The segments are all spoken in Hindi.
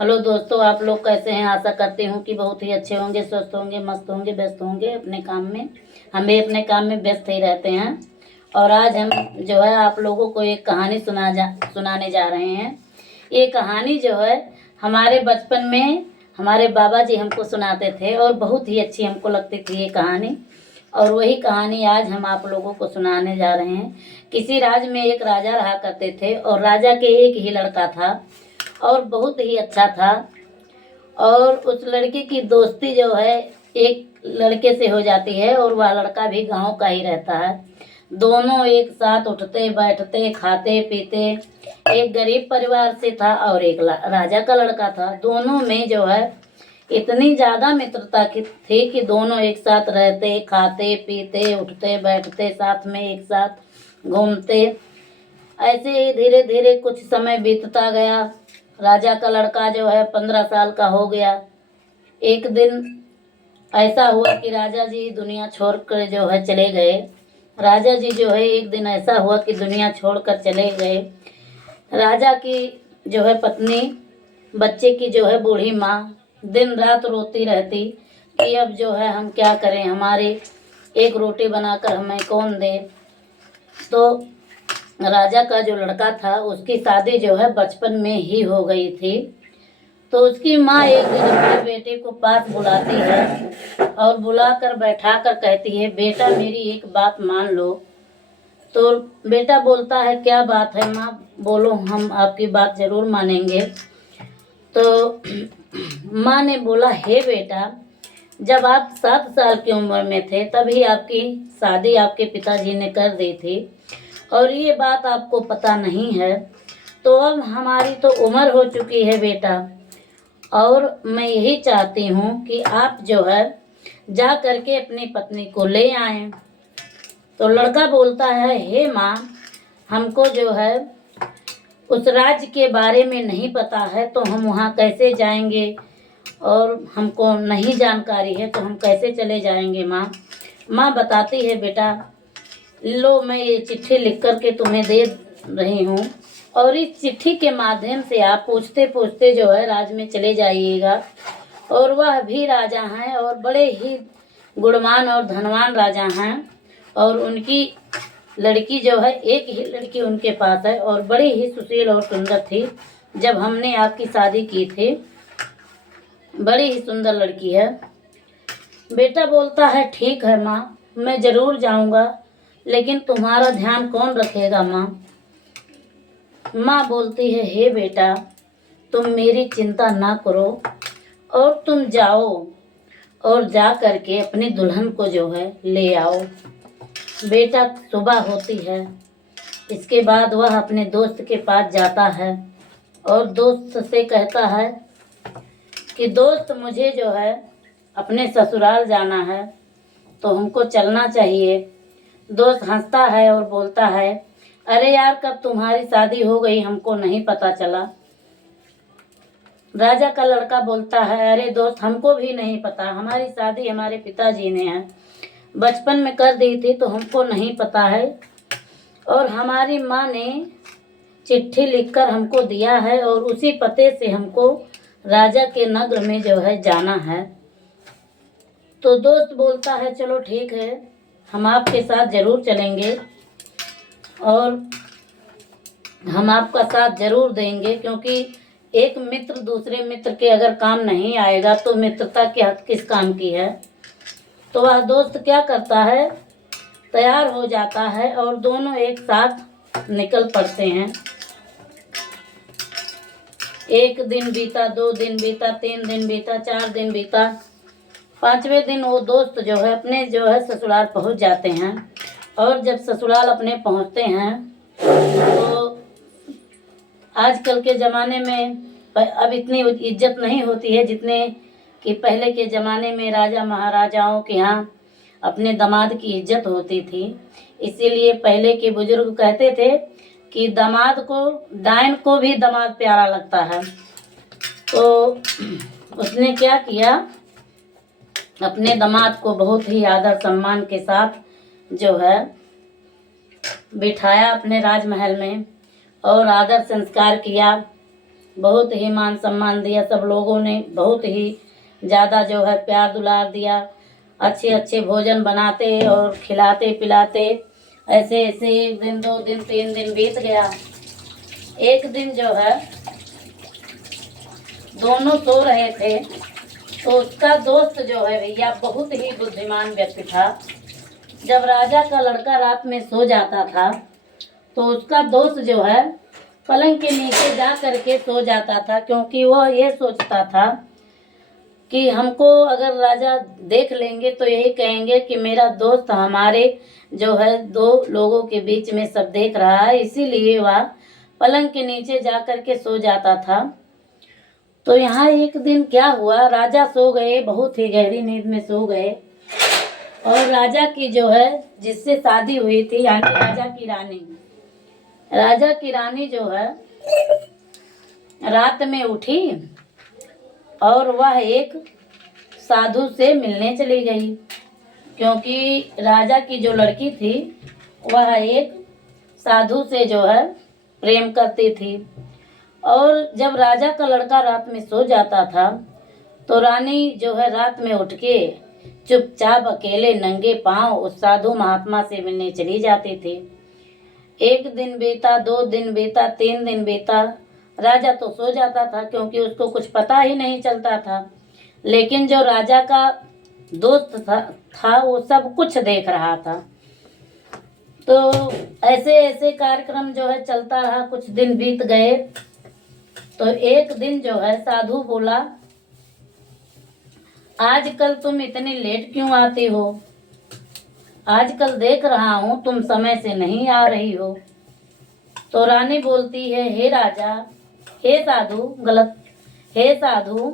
हेलो दोस्तों, आप लोग कैसे हैं। आशा करती हूँ कि बहुत ही अच्छे होंगे, स्वस्थ होंगे, मस्त होंगे, व्यस्त होंगे अपने काम में। हम भी अपने काम में व्यस्त ही रहते हैं। और आज हम जो है आप लोगों को एक कहानी सुनाने जा रहे हैं। ये कहानी जो है हमारे बचपन में हमारे बाबा जी हमको सुनाते थे और बहुत ही अच्छी हमको लगती थी ये कहानी। और वही कहानी आज हम आप लोगों को सुनाने जा रहे हैं। किसी राज्य में एक राजा रहा करते थे और राजा के एक ही लड़का था और बहुत ही अच्छा था। और उस लड़के की दोस्ती जो है एक लड़के से हो जाती है और वह लड़का भी गांव का ही रहता है। दोनों एक साथ उठते बैठते खाते पीते। एक गरीब परिवार से था और एक राजा का लड़का था। दोनों में जो है इतनी ज़्यादा मित्रता की थी कि दोनों एक साथ रहते खाते पीते उठते बैठते साथ में एक साथ घूमते। ऐसे ही धीरे धीरे कुछ समय बीतता गया। राजा का लड़का जो है 15 साल का हो गया। एक दिन ऐसा हुआ कि राजा जी दुनिया छोड़कर जो है चले गए। राजा जी जो है एक दिन ऐसा हुआ कि दुनिया छोड़कर चले गए। राजा की जो है पत्नी, बच्चे की जो है बूढ़ी माँ दिन रात रोती रहती कि अब जो है हम क्या करें, हमारे एक रोटी बनाकर हमें कौन दे। तो राजा का जो लड़का था उसकी शादी जो है बचपन में ही हो गई थी। तो उसकी माँ एक दिन अपने बेटे को पास बुलाती है और बुलाकर बैठाकर कहती है, बेटा मेरी एक बात मान लो। तो बेटा बोलता है, क्या बात है माँ, बोलो, हम आपकी बात जरूर मानेंगे। तो माँ ने बोला, हे बेटा, जब आप 7 साल की उम्र में थे तभी आपकी शादी आपके पिताजी ने कर दी थी और ये बात आपको पता नहीं है। तो अब हमारी तो उम्र हो चुकी है बेटा, और मैं यही चाहती हूँ कि आप जो है जा करके अपनी पत्नी को ले आएं। तो लड़का बोलता है, हे माँ, हमको जो है उस राज्य के बारे में नहीं पता है तो हम वहाँ कैसे जाएंगे, और हमको नहीं जानकारी है तो हम कैसे चले जाएंगे। माँ माँ बताती है, बेटा लो मैं ये चिट्ठी लिख कर के तुम्हें दे रही हूँ और इस चिट्ठी के माध्यम से आप पूछते पूछते जो है राज में चले जाइएगा। और वह भी राजा हैं और बड़े ही गुणवान और धनवान राजा हैं। और उनकी लड़की जो है एक ही लड़की उनके पास है और बड़ी ही सुशील और सुंदर थी। जब हमने आपकी शादी की थी, बड़ी ही सुंदर लड़की है। बेटा बोलता है, ठीक है माँ, मैं ज़रूर जाऊँगा, लेकिन तुम्हारा ध्यान कौन रखेगा माँ। माँ बोलती है, हे बेटा, तुम मेरी चिंता ना करो और तुम जाओ और जा करके अपनी दुल्हन को जो है ले आओ। बेटा सुबह होती है। इसके बाद वह अपने दोस्त के पास जाता है और दोस्त से कहता है कि दोस्त, मुझे जो है अपने ससुराल जाना है तो हमको चलना चाहिए। दोस्त हंसता है और बोलता है, अरे यार, कब तुम्हारी शादी हो गई, हमको नहीं पता चला। राजा का लड़का बोलता है, अरे दोस्त, हमको भी नहीं पता, हमारी शादी हमारे पिताजी ने है बचपन में कर दी थी तो हमको नहीं पता है, और हमारी माँ ने चिट्ठी लिखकर हमको दिया है और उसी पते से हमको राजा के नगर में जो है जाना है। तो दोस्त बोलता है, चलो ठीक है, हम आपके साथ ज़रूर चलेंगे और हम आपका साथ ज़रूर देंगे, क्योंकि एक मित्र दूसरे मित्र के अगर काम नहीं आएगा तो मित्रता क्या किस काम की है। तो वह दोस्त क्या करता है, तैयार हो जाता है और दोनों एक साथ निकल पड़ते हैं। 1 दिन बीता, 2 दिन बीता, 3 दिन बीता, 4 दिन बीता। 5वें दिन वो दोस्त जो है अपने जो है ससुराल पहुंच जाते हैं। और जब ससुराल अपने पहुंचते हैं तो आजकल के ज़माने में अब इतनी इज्जत नहीं होती है जितने कि पहले के ज़माने में राजा महाराजाओं के यहाँ अपने दामाद की इज्जत होती थी। इसीलिए पहले के बुजुर्ग कहते थे कि दामाद को, डायन को भी दामाद प्यारा लगता है। तो उसने क्या किया, अपने दामाद को बहुत ही आदर सम्मान के साथ जो है बिठाया अपने राजमहल में और आदर संस्कार किया। बहुत ही मान सम्मान दिया, सब लोगों ने बहुत ही ज़्यादा जो है प्यार दुलार दिया। अच्छे अच्छे भोजन बनाते और खिलाते पिलाते। ऐसे ऐसे 1 दिन 2 दिन 3 दिन बीत गया। एक दिन जो है दोनों सो रहे थे, तो उसका दोस्त जो है भैया बहुत ही बुद्धिमान व्यक्ति था। जब राजा का लड़का रात में सो जाता था तो उसका दोस्त जो है पलंग के नीचे जा करके सो जाता था, क्योंकि वह ये सोचता था कि हमको अगर राजा देख लेंगे तो यही कहेंगे कि मेरा दोस्त हमारे जो है 2 लोगों के बीच में सब देख रहा है, इसीलिए वह पलंग के नीचे जा करके सो जाता था। तो यहाँ एक दिन क्या हुआ, राजा सो गए, बहुत ही गहरी नींद में सो गए। और राजा की जो है जिससे शादी हुई थी, यहाँ की राजा की रानी जो है रात में उठी और वह एक साधु से मिलने चली गई, क्योंकि राजा की जो लड़की थी वह एक साधु से जो है प्रेम करती थी। और जब राजा का लड़का रात में सो जाता था तो रानी जो है रात में उठ के चुपचाप अकेले नंगे पांव उस साधु महात्मा से मिलने चली जाती थी। 1 दिन बीता, 2 दिन बीता, 3 दिन बीता। राजा तो सो जाता था क्योंकि उसको कुछ पता ही नहीं चलता था, लेकिन जो राजा का दोस्त था वो सब कुछ देख रहा था। तो ऐसे ऐसे कार्यक्रम जो है चलता रहा, कुछ दिन बीत गए। तो एक दिन जो है साधु बोला, आजकल तुम इतनी लेट क्यों आती हो? आजकल देख रहा हूँ तुम समय से नहीं आ रही हो। तो रानी बोलती है, हे राजा, हे साधु, गलत, हे साधु,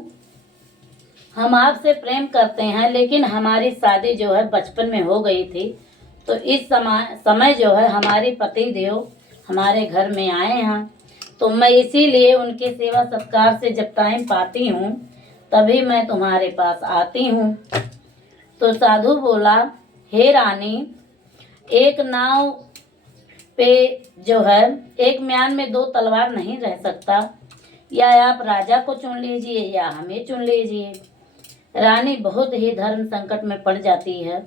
हम आपसे प्रेम करते हैं, लेकिन हमारी शादी जो है बचपन में हो गई थी। तो इस समय जो है हमारे पति देव हमारे घर में आए हैं, तो मैं इसीलिए उनके सेवा सत्कार से जब टाइम पाती हूँ तभी मैं तुम्हारे पास आती हूँ। तो साधु बोला, हे रानी, एक नाव पे जो है एक म्यान में 2 तलवार नहीं रह सकता, या आप राजा को चुन लीजिए या हमें चुन लीजिए। रानी बहुत ही धर्म संकट में पड़ जाती है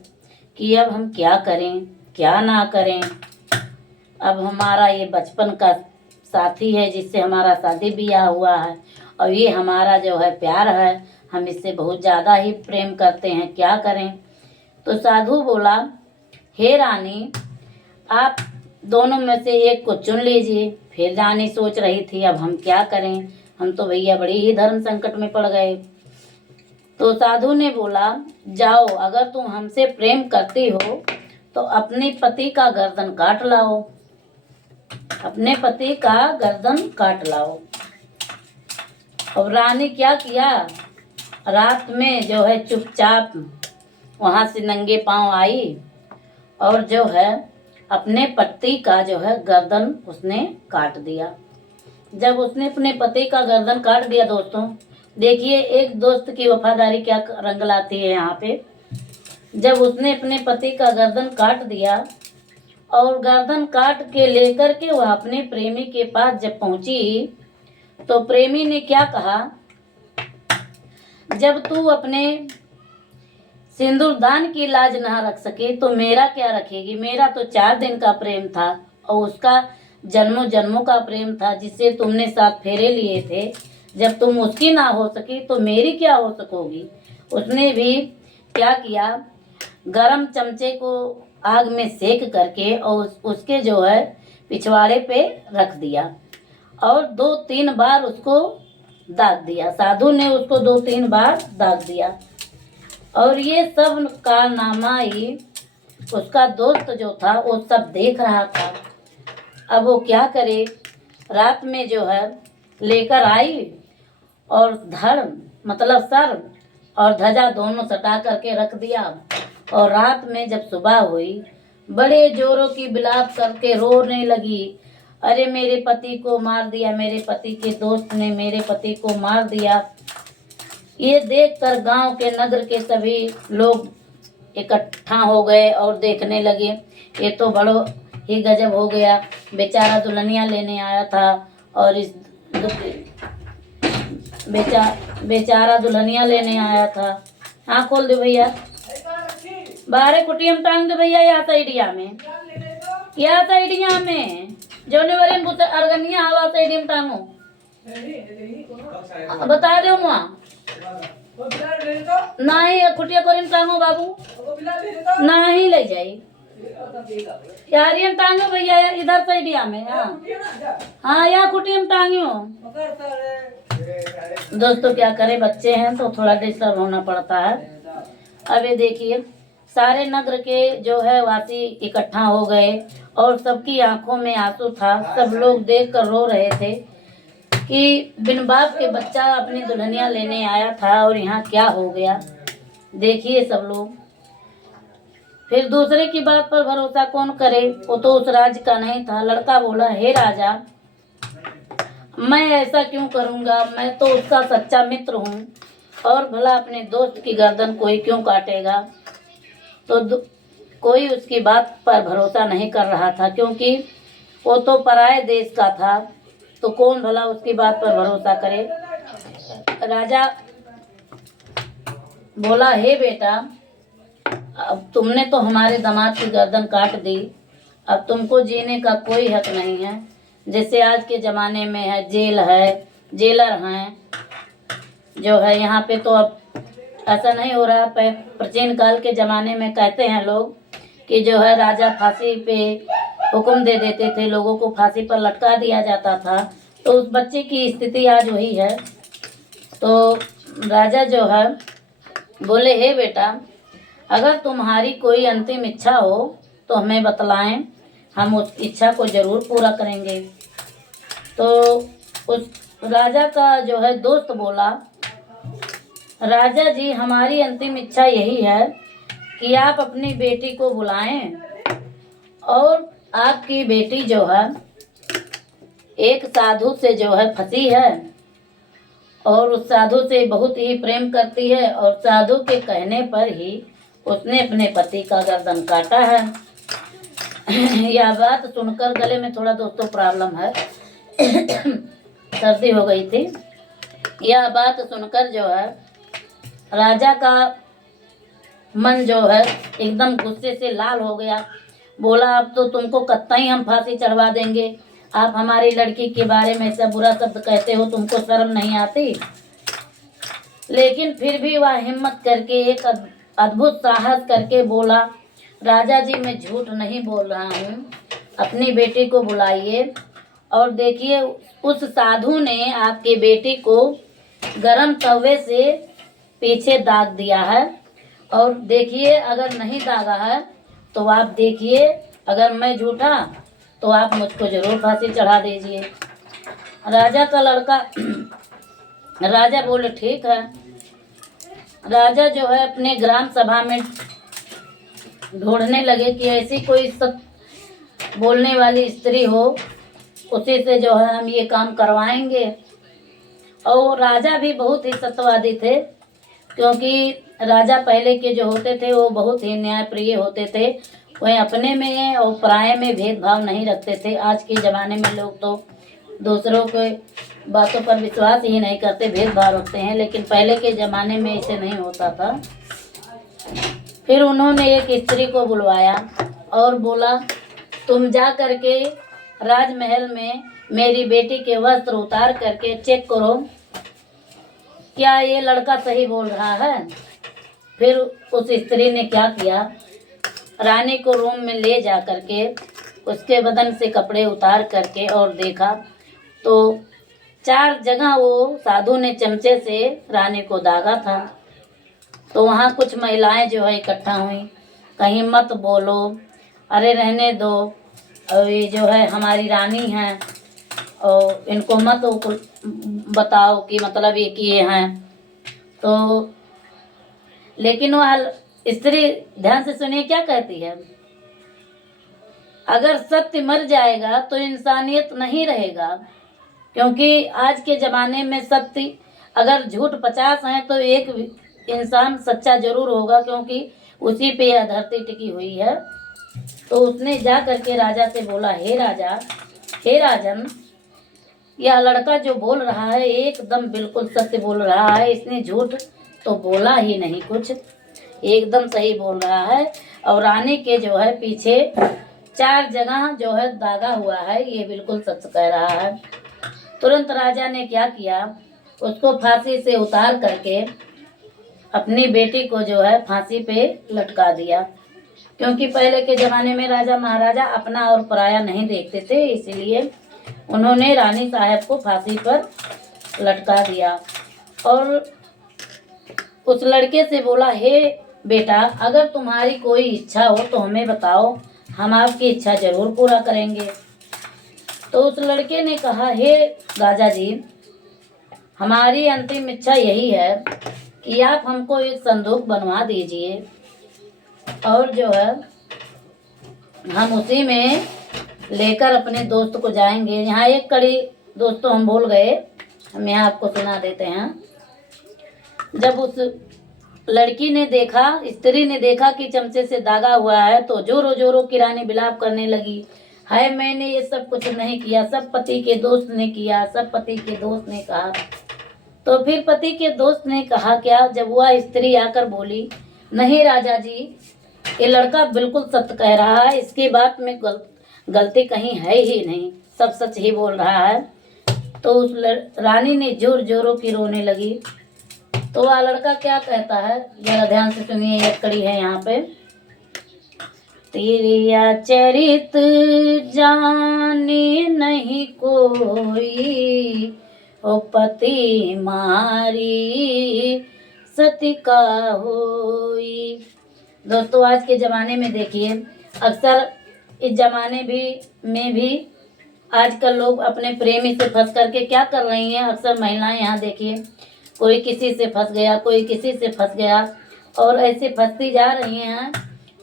कि अब हम क्या करें क्या ना करें। अब हमारा ये बचपन का साथी है जिससे हमारा शादी ब्याह हुआ है, और ये हमारा जो है प्यार है, हम इससे बहुत ज़्यादा ही प्रेम करते हैं, क्या करें। तो साधु बोला, हे रानी, आप दोनों में से एक को चुन लीजिए। फिर रानी सोच रही थी अब हम क्या करें, हम तो भैया बड़ी ही धर्म संकट में पड़ गए। तो साधु ने बोला, जाओ, अगर तुम हमसे प्रेम करती हो तो अपने पति का गर्दन काट लाओ, अपने पति का गर्दन काट लाओ। अब रानी क्या किया, रात में जो है चुपचाप वहाँ से नंगे पांव आई और जो है अपने पति का जो है गर्दन उसने काट दिया। जब उसने अपने पति का गर्दन काट दिया, दोस्तों देखिए एक दोस्त की वफादारी क्या रंग लाती है यहाँ पे। जब उसने अपने पति का गर्दन काट दिया और गर्दन काट के लेकर के वह अपने प्रेमी के पास जब पहुंची, तो प्रेमी ने क्या कहा, जब तू अपने सिंदूरदान की लाज ना रख सके तो मेरा क्या रखेगी। मेरा तो 4 दिन का प्रेम था और उसका जन्मों जन्मों का प्रेम था, जिससे तुमने 7 फेरे लिए थे। जब तुम उसकी ना हो सकी तो मेरी क्या हो सकोगी। उसने भी क्या किया, गरम चमचे को आग में सेक करके और उसके जो है पिछवाड़े पे रख दिया और 2-3 बार उसको दाग दिया। साधु ने उसको 2-3 बार दाग दिया और ये सब कारनामा ही उसका दोस्त जो था वो सब देख रहा था। अब वो क्या करे, रात में जो है लेकर आई और धड़ मतलब सर और ध्वजा दोनों सटा करके रख दिया। और रात में जब सुबह हुई, बड़े जोरों की बिलाप करके रोने लगी, अरे मेरे पति को मार दिया, मेरे पति के दोस्त ने मेरे पति को मार दिया। ये देखकर गांव के नगर के सभी लोग इकट्ठा हो गए और देखने लगे, ये तो बड़ो ही गजब हो गया, बेचारा दुल्हनिया लेने आया था और इस बेचारा दुल्हनिया लेने आया था। हाँ खोल दो भैया, बाहर कुटियम टांग दो भैया, यहाँ साइडिया में, यहाँ साइडिया में जोने वाले अरगनिया हवा साइडियम टांगो, बता दो वहाँ नहीं कुटिया कोरिन टांगो बाबू, नहीं ले जाई यार, ये टांगो भैया इधर साइडिया में। हाँ यहाँ कुटियम टांगियो। दोस्तों क्या करें, बच्चे हैं तो थोड़ा डिस्टर्ब होना पड़ता है। अब ये देखिए सारे नगर के जो है वासी इकट्ठा हो गए और सबकी आंखों में आंसू था। सब लोग देख कर रो रहे थे कि बिन बाप के बच्चा अपनी दुल्हनिया लेने आया था और यहाँ क्या हो गया। देखिए सब लोग, फिर दूसरे की बात पर भरोसा कौन करे, वो तो उस राज्य का नहीं था। लड़का बोला, हे राजा मैं ऐसा क्यों करूँगा, मैं तो उसका सच्चा मित्र हूँ और भला अपने दोस्त की गर्दन कोई क्यों काटेगा। तो कोई उसकी बात पर भरोसा नहीं कर रहा था क्योंकि वो तो पराये देश का था, तो कौन भला उसकी बात पर भरोसा करे। राजा बोला, हे बेटा अब तुमने तो हमारे दामाद की गर्दन काट दी, अब तुमको जीने का कोई हक नहीं है। जैसे आज के ज़माने में है जेल है, जेलर हैं जो है यहाँ पे, तो अब ऐसा नहीं हो रहा। प्राचीन काल के ज़माने में कहते हैं लोग कि जो है राजा फांसी पे हुक्म दे देते थे, लोगों को फांसी पर लटका दिया जाता था। तो उस बच्चे की स्थिति आज वही है। तो राजा जो है बोले, हे बेटा अगर तुम्हारी कोई अंतिम इच्छा हो तो हमें बतलाएं, हम उस इच्छा को ज़रूर पूरा करेंगे। तो उस राजा का जो है दोस्त बोला, राजा जी हमारी अंतिम इच्छा यही है कि आप अपनी बेटी को बुलाएं और आपकी बेटी जो है एक साधु से जो है फंसी है और उस साधु से बहुत ही प्रेम करती है और साधु के कहने पर ही उसने अपने पति का गर्दन काटा है। यह बात सुनकर गले में थोड़ा दोस्तों प्रॉब्लम है, सर्दी हो गई थी। यह बात सुनकर जो है राजा का मन जो है एकदम गुस्से से लाल हो गया। बोला, अब तो तुमको कतई हम फांसी चढ़वा देंगे, आप हमारी लड़की के बारे में ऐसा बुरा शब्द कहते हो, तुमको शर्म नहीं आती। लेकिन फिर भी वह हिम्मत करके एक अद्भुत साहस करके बोला, राजा जी मैं झूठ नहीं बोल रहा हूँ, अपनी बेटी को बुलाइए और देखिए उस साधु ने आपकी बेटी को गरम तवे से पीछे दाग दिया है और देखिए अगर नहीं दागा है तो आप देखिए, अगर मैं झूठा तो आप मुझको ज़रूर फांसी चढ़ा दीजिए। राजा का लड़का राजा बोले, ठीक है। राजा जो है अपने ग्राम सभा में ढूंढने लगे कि ऐसी कोई सच बोलने वाली स्त्री हो, उसी से जो है हम ये काम करवाएंगे। और राजा भी बहुत ही सत्यवादी थे क्योंकि राजा पहले के जो होते थे वो बहुत ही न्यायप्रिय होते थे। वह अपने में और पराये में भेदभाव नहीं रखते थे। आज के ज़माने में लोग तो दूसरों के बातों पर विश्वास ही नहीं करते, भेदभाव रखते हैं, लेकिन पहले के ज़माने में ऐसे नहीं होता था। फिर उन्होंने एक स्त्री को बुलवाया और बोला, तुम जा करके राजमहल में मेरी बेटी के वस्त्र उतार करके चेक करो क्या ये लड़का सही बोल रहा है। फिर उस स्त्री ने क्या किया, रानी को रूम में ले जा करके उसके बदन से कपड़े उतार करके और देखा तो 4 जगह वो साधु ने चमचे से रानी को दागा था। तो वहाँ कुछ महिलाएं जो है इकट्ठा हुई, कहीं मत बोलो, अरे रहने दो, और ये जो है हमारी रानी हैं और इनको मत बताओ कि मतलब ये किए हैं। तो लेकिन वह स्त्री ध्यान से सुनिए क्या कहती है, अगर सत्य मर जाएगा तो इंसानियत नहीं रहेगा, क्योंकि आज के ज़माने में सत्य अगर झूठ 50 हैं तो एक इंसान सच्चा जरूर होगा, क्योंकि उसी पे यह धरती टिकी हुई है। तो उसने जा करके राजा से बोला, हे राजा, हे राजन, यह लड़का जो बोल रहा है एकदम बिल्कुल सत्य बोल रहा है, इसने झूठ तो बोला ही नहीं, कुछ एकदम सही बोल रहा है। और रानी के जो है पीछे 4 जगह जो है दागा हुआ है, ये बिल्कुल सच कह रहा है। तुरंत राजा ने क्या किया, उसको फांसी से उतार करके अपनी बेटी को जो है फांसी पे लटका दिया। क्योंकि पहले के ज़माने में राजा महाराजा अपना और पराया नहीं देखते थे, इसीलिए उन्होंने रानी साहब को फांसी पर लटका दिया। और उस लड़के से बोला, हे बेटा, अगर तुम्हारी कोई इच्छा हो तो हमें बताओ, हम आपकी इच्छा जरूर पूरा करेंगे। तो उस लड़के ने कहा, हे राजा जी, हमारी अंतिम इच्छा यही है कि आप हमको एक संदूक बनवा दीजिए और जो है हम उसी में लेकर अपने दोस्त को जाएंगे। यहाँ एक कड़ी दोस्तों हम भूल गए, हम यहाँ आपको सुना देते हैं। जब उस लड़की ने देखा, स्त्री ने देखा कि चमचे से दागा हुआ है, तो जोरों जोरों की रानी विलाप करने लगी, हाय मैंने ये सब कुछ नहीं किया, सब पति के दोस्त ने किया, सब पति के दोस्त ने कहा। तो फिर पति के दोस्त ने कहा क्या, जब वह स्त्री आकर बोली, नहीं राजा जी, ये लड़का बिल्कुल सत्य कह रहा है, इसकी बात में गलती कहीं है ही नहीं, सब सच ही बोल रहा है। तो उस रानी ने जोर जोरों की रोने लगी। तो वह लड़का क्या कहता है, जरा ध्यान से सुनिए, एक कड़ी है यहाँ पे। तेरिया चरित जाने नहीं कोई, ओ पति मारी सती का होई। दोस्तों आज के ज़माने में देखिए, अक्सर इस ज़माने में भी आजकल लोग अपने प्रेमी से फंस करके क्या कर रही हैं, अक्सर महिलाएं यहाँ देखिए, कोई किसी से फंस गया, कोई किसी से फंस गया, और ऐसे फंसती जा रही हैं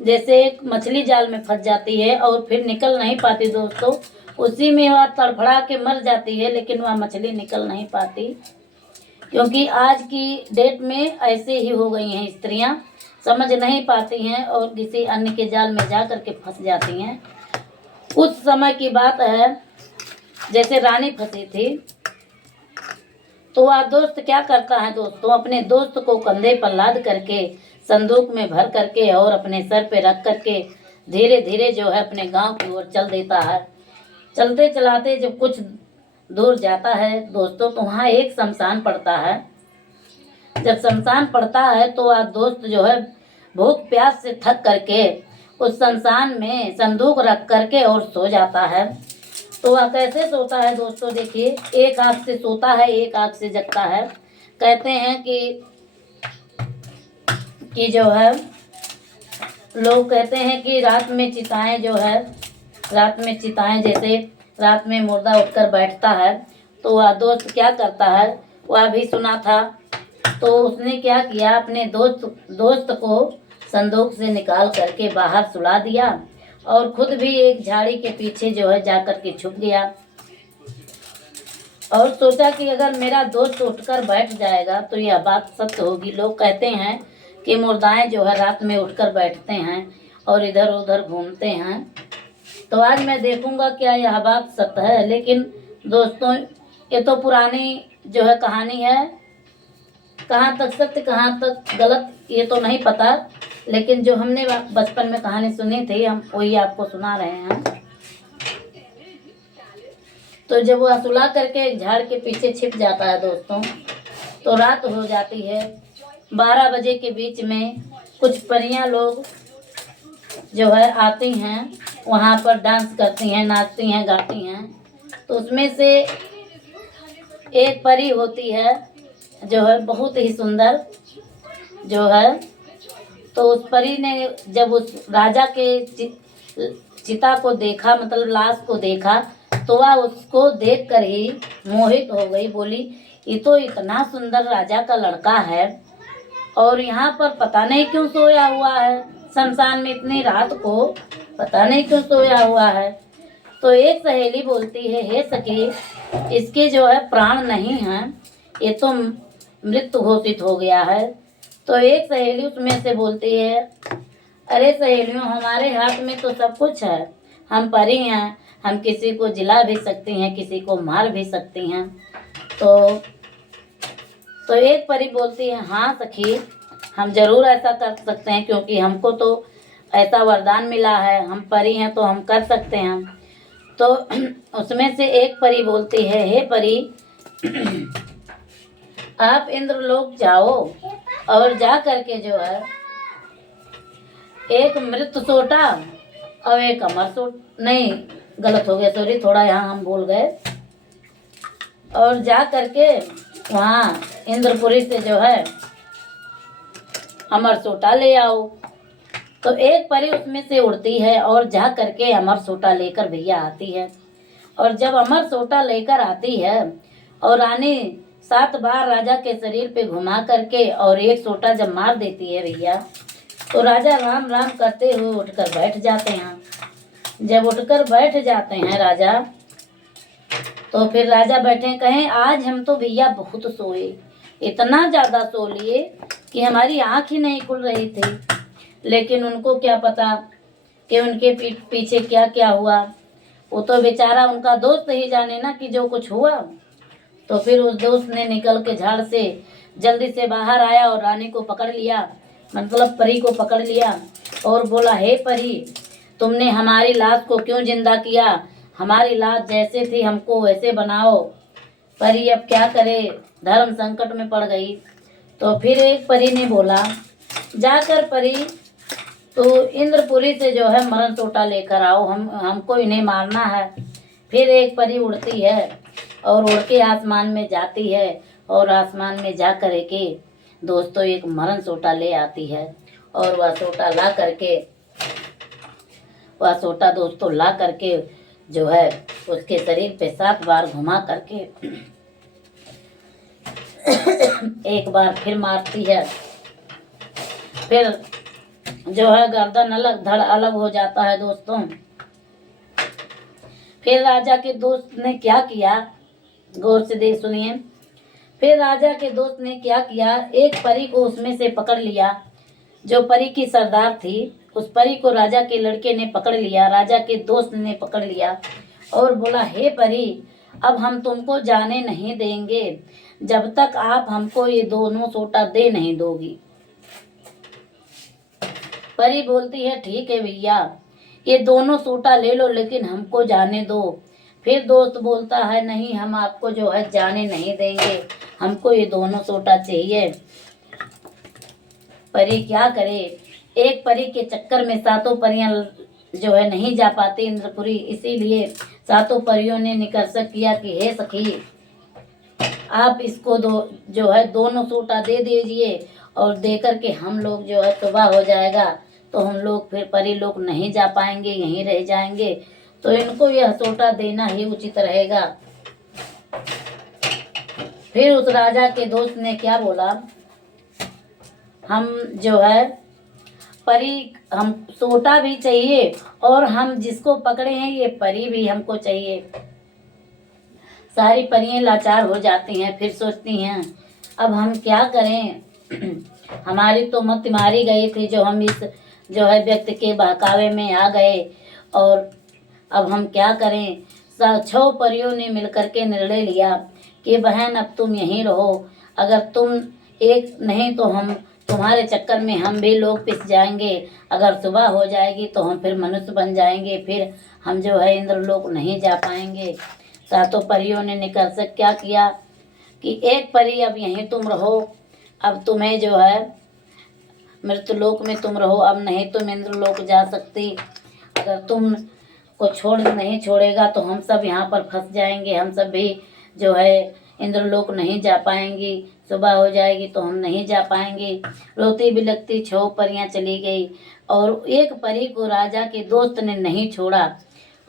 जैसे एक मछली जाल में फंस जाती है और फिर निकल नहीं पाती। दोस्तों उसी में वह तड़फड़ा के मर जाती है, लेकिन वह मछली निकल नहीं पाती, क्योंकि आज की डेट में ऐसे ही हो गई हैं स्त्रियां, समझ नहीं पाती हैं और किसी अन्य के जाल में जा कर के फंस जाती हैं। उस समय की बात है, जैसे रानी फंसी थी, तो वह दोस्त क्या करता है दोस्तों, अपने दोस्त को कंधे पर लाद करके संदूक में भर करके और अपने सर पे रख करके धीरे धीरे जो है अपने गांव की ओर चल देता है। चलते चलाते जब कुछ दूर जाता है दोस्तों, तो वहाँ एक शमशान पड़ता है। जब शमशान पड़ता है तो वह दोस्त जो है भूख प्यास से थक करके उस शमशान में संदूक रख करके और सो जाता है। तो वह कैसे सोता है दोस्तों, देखिए, एक आँख से सोता है, एक आँख से जगता है। कहते हैं कि जो है लोग कहते हैं कि रात में चिताएं जो है, रात में चिताएं जैसे रात में मुर्दा उठकर बैठता है, तो वह दोस्त क्या करता है, वह भी सुना था। तो उसने क्या किया, अपने दोस्त को संदूक से निकाल करके बाहर सुला दिया और खुद भी एक झाड़ी के पीछे जो है जाकर के छुप गया और सोचा कि अगर मेरा दोस्त उठकर बैठ जाएगा तो यह बात सत्य होगी। लोग कहते हैं कि मुर्दाएं जो है रात में उठकर बैठते हैं और इधर उधर घूमते हैं। तो आज मैं देखूंगा क्या यह बात सत्य है। लेकिन दोस्तों ये तो पुरानी जो है कहानी है, कहाँ तक सत्य कहाँ तक गलत ये तो नहीं पता, लेकिन जो हमने बचपन में कहानी सुनी थी हम वही आपको सुना रहे हैं। तो जब वह सुला करके एक झाड़ के पीछे छिप जाता है दोस्तों, तो रात हो जाती है। 12 बजे के बीच में कुछ परियां लोग जो है आती हैं, वहाँ पर डांस करती हैं, नाचती हैं, गाती हैं। तो उसमें से एक परी होती है जो है बहुत ही सुंदर जो है। तो उस परी ने जब उस राजा के चिता को देखा, मतलब लाश को देखा, तो वह उसको देखकर ही मोहित हो गई। बोली, ये तो इतना सुंदर राजा का लड़का है और यहाँ पर पता नहीं क्यों सोया हुआ है, शमशान में इतनी रात को पता नहीं क्यों सोया हुआ है। तो एक सहेली बोलती है, हे सखी, इसके जो है प्राण नहीं हैं, ये तो मृत्यु घोषित हो गया है। तो एक सहेली उसमें से बोलती है, अरे सहेलियों, हमारे हाथ में तो सब कुछ है, हम परी हैं, हम किसी को जिला भी सकती हैं, किसी को मार भी सकती हैं। तो एक परी बोलती है, हाँ सखी, हम जरूर ऐसा कर सकते हैं, क्योंकि हमको तो ऐसा वरदान मिला है, हम परी हैं तो हम कर सकते हैं। तो उसमें से एक परी बोलती है, हे परी, आप इंद्रलोक जाओ और जा करके जो है एक मृत सोटा और एक अमर सोट, नहीं गलत हो गया, सॉरी, थोड़ा यहाँ हम भूल गए। और जा करके वहाँ इंद्रपुरी से जो है अमर सोटा ले आओ। तो एक परी उसमें से उड़ती है और जा करके अमर सोटा लेकर भैया आती है। और जब अमर सोटा लेकर आती है और रानी 7 बार राजा के शरीर पे घुमा करके और एक सोटा जब मार देती है भैया, तो राजा राम राम करते हुए उठकर बैठ जाते हैं। जब उठकर बैठ जाते हैं राजा, तो फिर राजा बैठे, कहें आज हम तो भैया बहुत सोए, इतना ज़्यादा सो लिए कि हमारी आँख ही नहीं खुल रही थी। लेकिन उनको क्या पता कि उनके पीछे क्या क्या हुआ। वो तो बेचारा उनका दोस्त ही जाने ना कि जो कुछ हुआ। तो फिर उस दोस्त ने निकल के झाड़ से जल्दी से बाहर आया और रानी को पकड़ लिया, मतलब परी को पकड़ लिया और बोला, हे परी, तुमने हमारी लाश को क्यों जिंदा किया? हमारी लाश जैसे थी हमको वैसे बनाओ। परी अब क्या करे, धर्म संकट में पड़ गई। तो फिर एक परी ने बोला, जाकर परी तो इंद्रपुरी से जो है मरण सोटा लेकर आओ, हमको इन्हें मारना है। फिर एक परी उड़ती है और उड़ के आसमान में जाती है और आसमान में जा कर के दोस्तों एक मरण सोटा ले आती है। और वह सोटा दोस्तों ला करके जो है उसके शरीर पे 7 बार घुमा करके एक बार फिर मारती है। फिर जो है गर्दन अलग धड़ अलग हो जाता है दोस्तों। फिर राजा के दोस्त ने क्या किया, गौर से देख सुनिए। फिर राजा के दोस्त ने क्या किया, एक परी को उसमें से पकड़ लिया, जो परी की सरदार थी, उस परी को राजा के लड़के ने पकड़ लिया, राजा के दोस्त ने पकड़ लिया और बोला, हे परी, अब हम तुमको जाने नहीं देंगे जब तक आप हमको ये दोनों सोटा दे नहीं दोगी। परी बोलती है, ठीक है भैया, ये दोनों सोटा ले लो, लेकिन हमको जाने दो। फिर दोस्त बोलता है, नहीं, हम आपको जो है जाने नहीं देंगे, हमको ये दोनों सोटा चाहिए। परी क्या करे, एक परी के चक्कर में 7 परियां जो है नहीं जा पाती इंद्रपुरी, इसीलिए 7 परियों ने निकर्षक किया कि हे सखी, आप इसको जो है दोनों सोटा दे दीजिए और दे करके हम लोग जो है सुबह हो जाएगा तो हम लोग फिर परी लोग नहीं जा पाएंगे, यहीं रह जाएंगे, तो इनको यह सोटा देना ही उचित रहेगा। फिर उस राजा के दोस्त ने क्या बोला, हम जो है परी, हम सोटा भी चाहिए और हम जिसको पकड़े हैं ये परी भी हमको चाहिए। सारी परियां लाचार हो जाती हैं, फिर सोचती हैं अब हम क्या करें, हमारी तो मत मारी गई थी, जो हम इस जो है व्यक्ति के बहकावे में आ गए, और अब हम क्या करें। 6 परियों ने मिलकर के निर्णय लिया कि बहन अब तुम यहीं रहो, अगर तुम एक नहीं तो हम तुम्हारे चक्कर में हम भी लोग पिस जाएंगे, अगर सुबह हो जाएगी तो हम फिर मनुष्य बन जाएंगे, फिर हम जो है इंद्रलोक नहीं जा पाएंगे। 7 परियों ने निकर्षक क्या किया कि एक परी अब यहीं तुम रहो, अब तुम्हें जो है मृत्युलोक में तुम रहो, अब नहीं तुम इंद्रलोक जा सकती, अगर तुम को छोड़ नहीं छोड़ेगा तो हम सब यहाँ पर फंस जाएंगे, हम सब भी जो है इंद्रलोक नहीं जा पाएंगी, सुबह हो जाएगी तो हम नहीं जा पाएंगे। रोती बिलखती 6 परियां चली गई और एक परी को राजा के दोस्त ने नहीं छोड़ा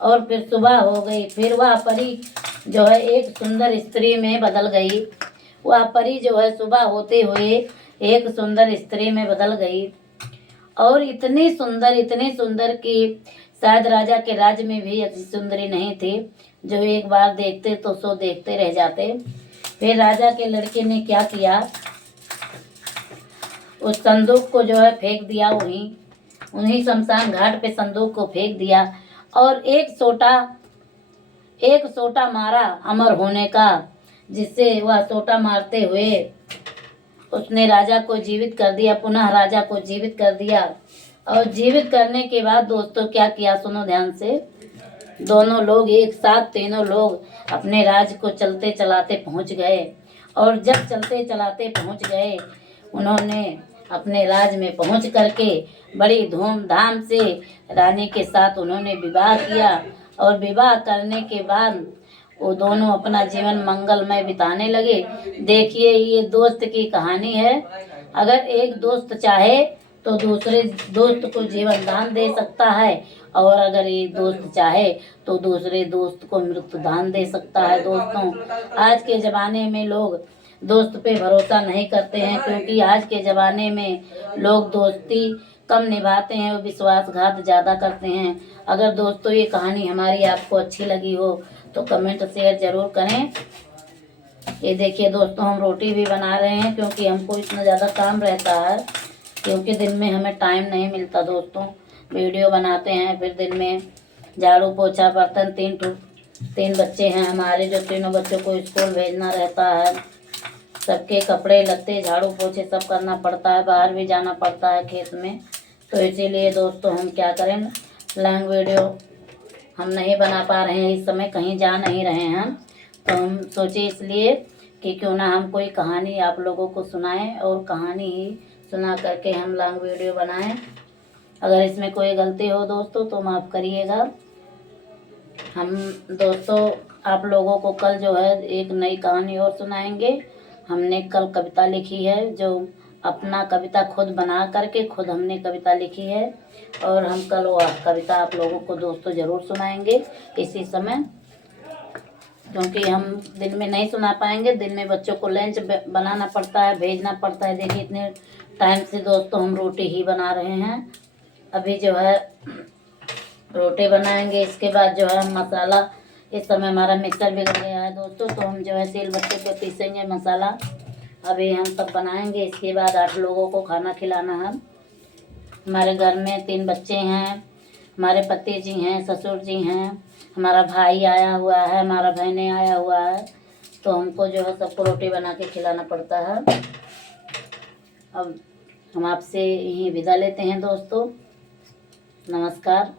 और फिर सुबह हो गई। फिर वह परी जो है एक सुंदर स्त्री में बदल गई। वह परी जो है सुबह होते हुए एक सुंदर स्त्री में बदल गई और इतनी सुंदर कि शायद राजा के राज्य में भी ऐसी सुंदरी नहीं थी, जो एक बार देखते तो सो देखते रह जाते। फिर राजा के लड़के ने क्या किया, उस संदूक को जो है फेंक दिया, उन्हीं शमशान घाट पे संदूक को फेंक दिया और एक सोटा एक सोटा मारा अमर होने का, जिससे वह सोटा मारते हुए उसने राजा को जीवित कर दिया, पुनः राजा को जीवित कर दिया। और जीवित करने के बाद दोस्तों क्या किया सुनो ध्यान से। दोनों लोग एक साथ, तीनों लोग अपने राज को चलते चलाते पहुंच गए। और जब चलते चलाते पहुंच गए, उन्होंने अपने राज में पहुंच करके बड़ी धूमधाम से रानी के साथ उन्होंने विवाह किया। और विवाह करने के बाद वो दोनों अपना जीवन मंगलमय बिताने लगे। देखिए ये दोस्त की कहानी है। अगर एक दोस्त चाहे तो दूसरे दोस्त को जीवन दान दे सकता है, और अगर एक दोस्त चाहे तो दूसरे दोस्त को मृत्यु दान दे सकता है। दोस्तों आज के ज़माने में लोग दोस्त पे भरोसा नहीं करते हैं, क्योंकि आज के ज़माने में लोग दोस्ती कम निभाते हैं और विश्वासघात ज़्यादा करते हैं। अगर दोस्तों ये कहानी हमारी आपको अच्छी लगी हो तो कमेंट शेयर ज़रूर करें। ये देखिए दोस्तों हम रोटी भी बना रहे हैं, क्योंकि हमको इतना ज़्यादा काम रहता है, क्योंकि दिन में हमें टाइम नहीं मिलता दोस्तों। वीडियो बनाते हैं, फिर दिन में झाड़ू पोछा बर्तन, तीन बच्चे हैं हमारे, जो तीनों बच्चों को स्कूल भेजना रहता है। सबके कपड़े लत्ते झाड़ू पोछे सब करना पड़ता है, बाहर भी जाना पड़ता है खेत में। तो इसीलिए दोस्तों हम क्या करें, लॉन्ग वीडियो हम नहीं बना पा रहे हैं, इस समय कहीं जा नहीं रहे हैं। तो हम सोचे इसलिए कि क्यों ना हम कोई कहानी आप लोगों को सुनाएं, और कहानी ही सुना करके हम लॉन्ग वीडियो बनाएं। अगर इसमें कोई गलती हो दोस्तों तो माफ़ करिएगा। हम दोस्तों आप लोगों को कल जो है एक नई कहानी और सुनाएंगे। हमने कल कविता लिखी है, जो अपना कविता खुद बना करके खुद हमने कविता लिखी है, और हम कल वो कविता आप लोगों को दोस्तों ज़रूर सुनाएंगे इसी समय, क्योंकि हम दिन में नहीं सुना पाएंगे। दिन में बच्चों को लंच बनाना पड़ता है, भेजना पड़ता है। देखिए इतने टाइम से दोस्तों हम रोटी ही बना रहे हैं। अभी जो है रोटी बनाएंगे, इसके बाद जो है मसाला, इस समय हमारा मिक्सर बिगड़ गया है दोस्तों, तो हम जो है सिलबट्टे पे पीसेंगे मसाला। अभी हम सब बनाएंगे, इसके बाद 8 लोगों को खाना खिलाना है। हमारे घर में 3 बच्चे हैं, हमारे पति जी हैं, ससुर जी हैं, हमारा भाई आया हुआ है, हमारा बहने आया हुआ है। तो हमको जो है सबको रोटी बना के खिलाना पड़ता है। अब हम आपसे यहीं विदा लेते हैं दोस्तों। नमस्कार।